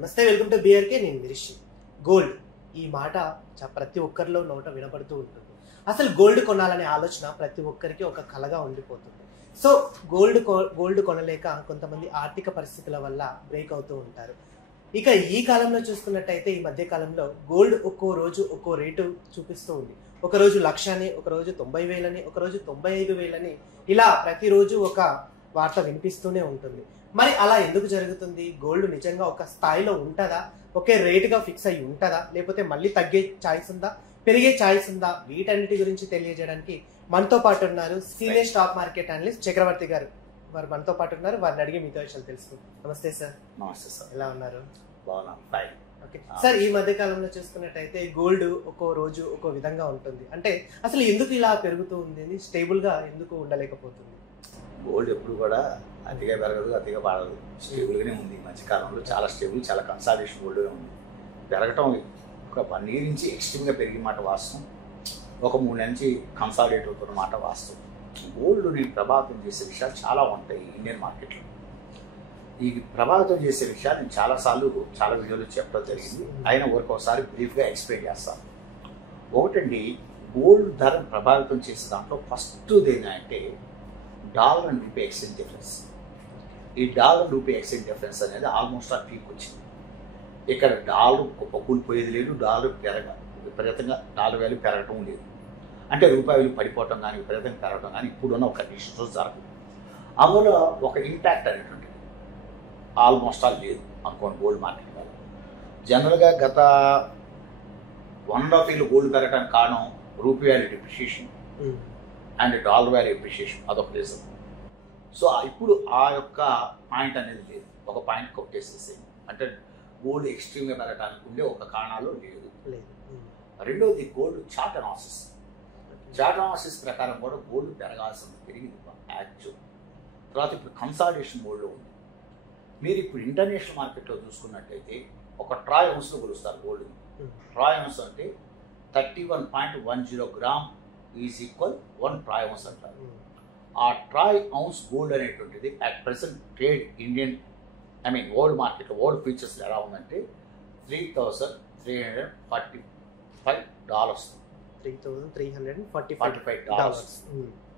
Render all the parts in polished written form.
నమస్తే, welcome to BRK. నేను మిరిషి. Gold ఈ మాట ప్రతి ఒక్కరిలో నోట వినపడుతూ ఉంటుంది. అసలు గోల్డ్ కొనాలనే ఆలోచన ప్రతి ఒక్కరికి ఒక కలగా ఉండిపోతుంది. సో గోల్డ్ కొనలేక కొంతమంది ఆర్థిక పరిస్థితుల వల్ల బ్రేక్ అవుతూ ఉంటారు. ఇక ఈ కాలంలో చూసుకున్నట్టయితే ఈ మధ్య కాలంలో గోల్డ్ ఒక్కో రోజు ఒక్కో రేటు చూపిస్తూ ఉంది. ఒక రోజు 1,00,000 ఒక రోజు 90,000, ఒక రోజు 95,000, ఇలా ప్రతిరోజు ఒక వార్త వినిపిస్తూనే ఉంటుంది. మరి అలా ఎందుకు జరుగుతుంది? గోల్డ్ నిజంగా ఒక స్థాయిలో ఉంటుందా? ఒకే రేటుగా ఫిక్స్ అయ్యి ఉంటుందా? లేకపోతే మళ్ళీ తగ్గే ఛాయిస్ ఉందా, పెరిగే ఛాయిస్ ఉందా? వీటన్నిటి గురించి తెలియజేయడానికి మనతో పాటు ఉన్నారు సీనియర్ స్టాక్ మార్కెట్ అనలిస్ట్ చక్రవర్తి గారు. వారు మనతో పాటు ఉన్నారు. వారిని అడిగి మిగతా విషయాలు తెలుసుకుందాం. నమస్తే సార్. నమస్తే సార్. ఎలా ఉన్నారు? బాగున్నాను. ఓకే సార్, ఈ మధ్య కాలంలో చూసుకున్నట్టయితే గోల్డ్ ఒక్కో రోజు ఒక్కో విధంగా ఉంటుంది. అంటే అసలు ఎందుకు ఇలా పెరుగుతూ ఉంది? స్టేబుల్ గా ఎందుకు ఉండలేకపోతుంది? గోల్డ్ ఎప్పుడు కూడా అతిగా పెరగదు, అతిగా పడదు, స్టేబుల్గానే ఉంది. ఈ మధ్యకాలంలో చాలా స్టేబుల్, చాలా కన్సాలిడేషన్ గోల్డ్గా ఉంది. పెరగటం ఒక 1 year నుంచి ఎక్స్ట్రీమ్గా పెరిగిన మాట వాస్తవం, ఒక 3 నెలల నుంచి కన్సాలిడేట్ అవుతున్న మాట వాస్తవం. గోల్డ్ని ప్రభావితం చేసే విషయాలు చాలా ఉంటాయి ఇండియన్ మార్కెట్లో. ఈ ప్రభావితం చేసే విషయాలు నేను చాలాసార్లు చాలా వీడియోలు చెప్పడం జరిగింది. అయినా ఒకసారి బ్రీఫ్గా ఎక్స్ప్లెయిన్ చేస్తాను. ఒకటండి, గోల్డ్ ధరను ప్రభావితం చేసే దాంట్లో ఫస్ట్ ఏంటంటే dollar and rupee exchange difference. ఈ డాలర్ రూపీ ఎక్స్చేంజ్ డిఫరెన్స్ అనేది ఆల్మోస్ట్ ఆ పీక్ వచ్చింది. ఇక్కడ డాలర్ కూలిపోయేది లేదు, డాలర్ విపరీతంగా డాలర్ వాల్యూ పెరగటం లేదు. అంటే రూపాయలు పడిపోవటం కానీ విపరీతంగా పెరగటం కానీ ఇప్పుడున్న ఒక కండిషన్స్లో జరగదు. అందులో ఒక ఇంపాక్ట్ అనేటువంటిది ఆల్మోస్ట్ ఆల్ లేదు అనుకోండి గోల్డ్ మార్కెట్ వల్ల. జనరల్గా గత 1.5 years గోల్డ్ పెరగడానికి కారణం rupee value depreciation and dollar value appreciation, అదొక రీజన్. సో ఇప్పుడు ఆ యొక్క పాయింట్ అనేది లేదు, ఒక పాయింట్ కొట్టేసేసి. అంటే గోల్డ్ ఎక్స్ట్రీమ్గా పెరగడానికి ఉండే ఒక కారణాలు లేదు. రెండోది gold chart analysis. Chart analysis ప్రకారం కూడా గోల్డ్ పెరగాల్సింది, పెరిగింది యాక్చువల్. తర్వాత ఇప్పుడు కన్సాలిడేషన్ మోడ్లో ఉంది. మీరు ఇప్పుడు ఇంటర్నేషనల్ మార్కెట్లో చూసుకున్నట్టయితే ఒక ట్రాయ్ ఔన్స్లో కొలుస్తారు గోల్డ్ని. ట్రాయ్ ఔన్స్ అంటే 31.10 gram is equal 1 troy ounce అంటారు. ఆ ట్రాయ్ ఔన్స్ గోల్డ్ అనేటువంటిది అట్ ప్రెసెంట్ ట్రేడ్ వరల్డ్ మార్కెట్లో, వరల్డ్ ఫ్యూచర్స్లో ఎలా ఉందంటే $3,345.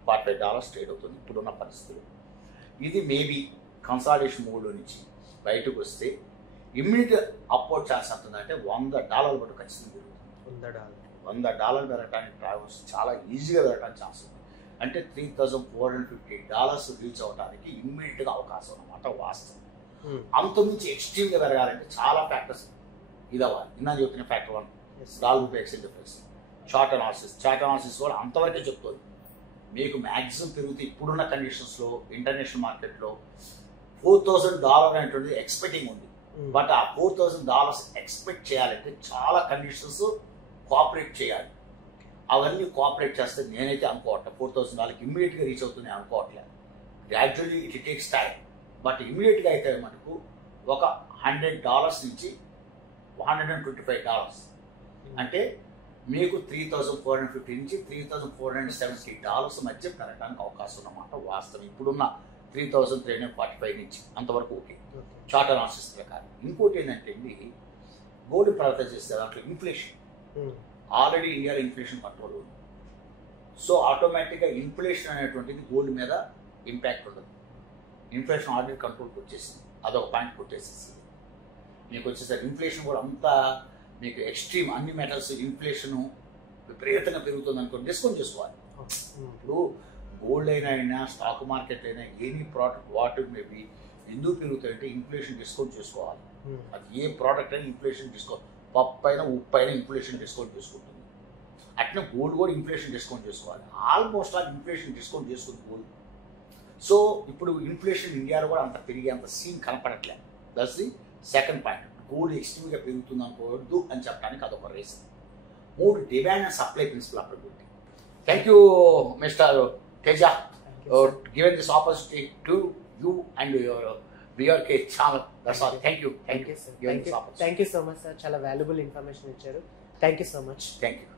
$45 ట్రేడ్ అవుతుంది ఇప్పుడున్న పరిస్థితులు. ఇది మేబీ కన్సాలిడేషన్ మోడ్లో నుంచి బయటకు వస్తే ఇమ్మీడియట్ అప్వర్డ్ ఛాన్స్ అవుతుందంటే $100 బట్టి ఖచ్చితంగా పెరుగుతుంది. $100 పెరగడానికి ట్రావెల్స్ చాలా ఈజీగా పెరగడానికి ఛాన్స్ ఉంది. అంటే $3,450 రీచ్ అవ్వడానికి ఇమ్మీడియట్గా అవకాశం అన్నమాట వాస్తవం. అంతకుమించి ఎక్స్ట్రీమ్గా పెరగాలంటే చాలా ఫ్యాక్టర్స్ ఇదవ్వాలి. ఇందా చెప్తున్న factor 1 dollar rupee exchange difference. Chart analysis కూడా అంతవరకే చెప్తుంది. మీకు మ్యాక్సిమం పెరిగితే ఇప్పుడున్న కండిషన్స్లో ఇంటర్నేషనల్ మార్కెట్లో $4,000 అనేటువంటిది ఎక్స్పెక్టింగ్ ఉంది. బట్ ఆ $4,000 ఎక్స్పెక్ట్ చేయాలంటే చాలా కండిషన్స్ కోఆపరేట్ చేయాలి. అవన్నీ కోఆపరేట్ చేస్తే నేనైతే అనుకోవట్లేదు $4,000 ఇమ్మీడియట్గా రీచ్ అవుతుంది అనుకోవట్లేదు. Gradually it takes time. But ఇమ్మీడియట్గా అయితే మనకు ఒక $100 నుంచి $125 అంటే మీకు $3,450 నుంచి $3,470 మధ్య పెరగడానికి అవకాశం ఉన్నమాట వాస్తవం. ఇప్పుడున్న 3,345 నుంచి అంతవరకు ఓకే చార్ట్ అనాలిసిస్ ప్రకారం. ఇంకోటి ఏంటంటే గోల్డ్ ప్రభావితం చేస్తే దాంట్లో ఇన్ఫ్లేషన్. ఆల్రెడీ ఇండియాలో ఇన్ఫ్లేషన్ కంట్రోల్ ఉంది. సో ఆటోమేటిక్గా ఇన్ఫ్లేషన్ అనేటువంటిది గోల్డ్ మీద ఇంపాక్ట్ ఉండదు. ఇన్ఫ్లేషన్ ఆల్రెడీ కంట్రోల్కి వచ్చేసింది, అదొక పాయింట్ కొట్టేసేసింది. మీకు వచ్చేసరికి ఇన్ఫ్లేషన్ కూడా అంతా మీకు ఎక్స్ట్రీమ్, అన్ని మెటల్స్ ఇన్ఫ్లేషన్ విపరీతంగా పెరుగుతుంది అనుకోండి, డిస్కౌంట్ చేసుకోవాలి. ఇప్పుడు గోల్డ్ అయినా స్టాక్ మార్కెట్ అయినా ఎనీ ప్రోడక్ట్ వాట్ మేబీ ఎందుకు పెరుగుతాయంటే ఇన్ఫ్లేషన్ డిస్కౌంట్ చేసుకోవాలి. అది ఏ ప్రోడక్ట్ అయినా ఇన్ఫ్లేషన్ డిస్కౌంట్, పప్పు అయినా ఉప్పు అయినా ఇన్ఫ్లేషన్ డిస్కౌంట్ చేసుకుంటుంది. అట్లా గోల్డ్ కూడా ఇన్ఫ్లేషన్ డిస్కౌంట్ చేసుకోవాలి. ఆల్మోస్ట్ ఆల్ ఇన్ఫ్లేషన్ డిస్కౌంట్ చేసుకుంది గోల్డ్. సో ఇప్పుడు ఇన్ఫ్లేషన్ ఇండియాలో కూడా అంత పెరిగే అంత సీన్ కనపడట్లేదు. That's the second point. Gold ఎక్స్ట్రీమ్గా పెరుగుతుంది అనుకోవద్దు అని చెప్పడానికి అదొక reason. 3 demand and supply principle applicability. Thank you mister Teja for giving this opportunity to you and your BRK channel. That's all. Thank you. Thank you so much, sir. Chala valuable information icharu. Thank you so much. Thank you.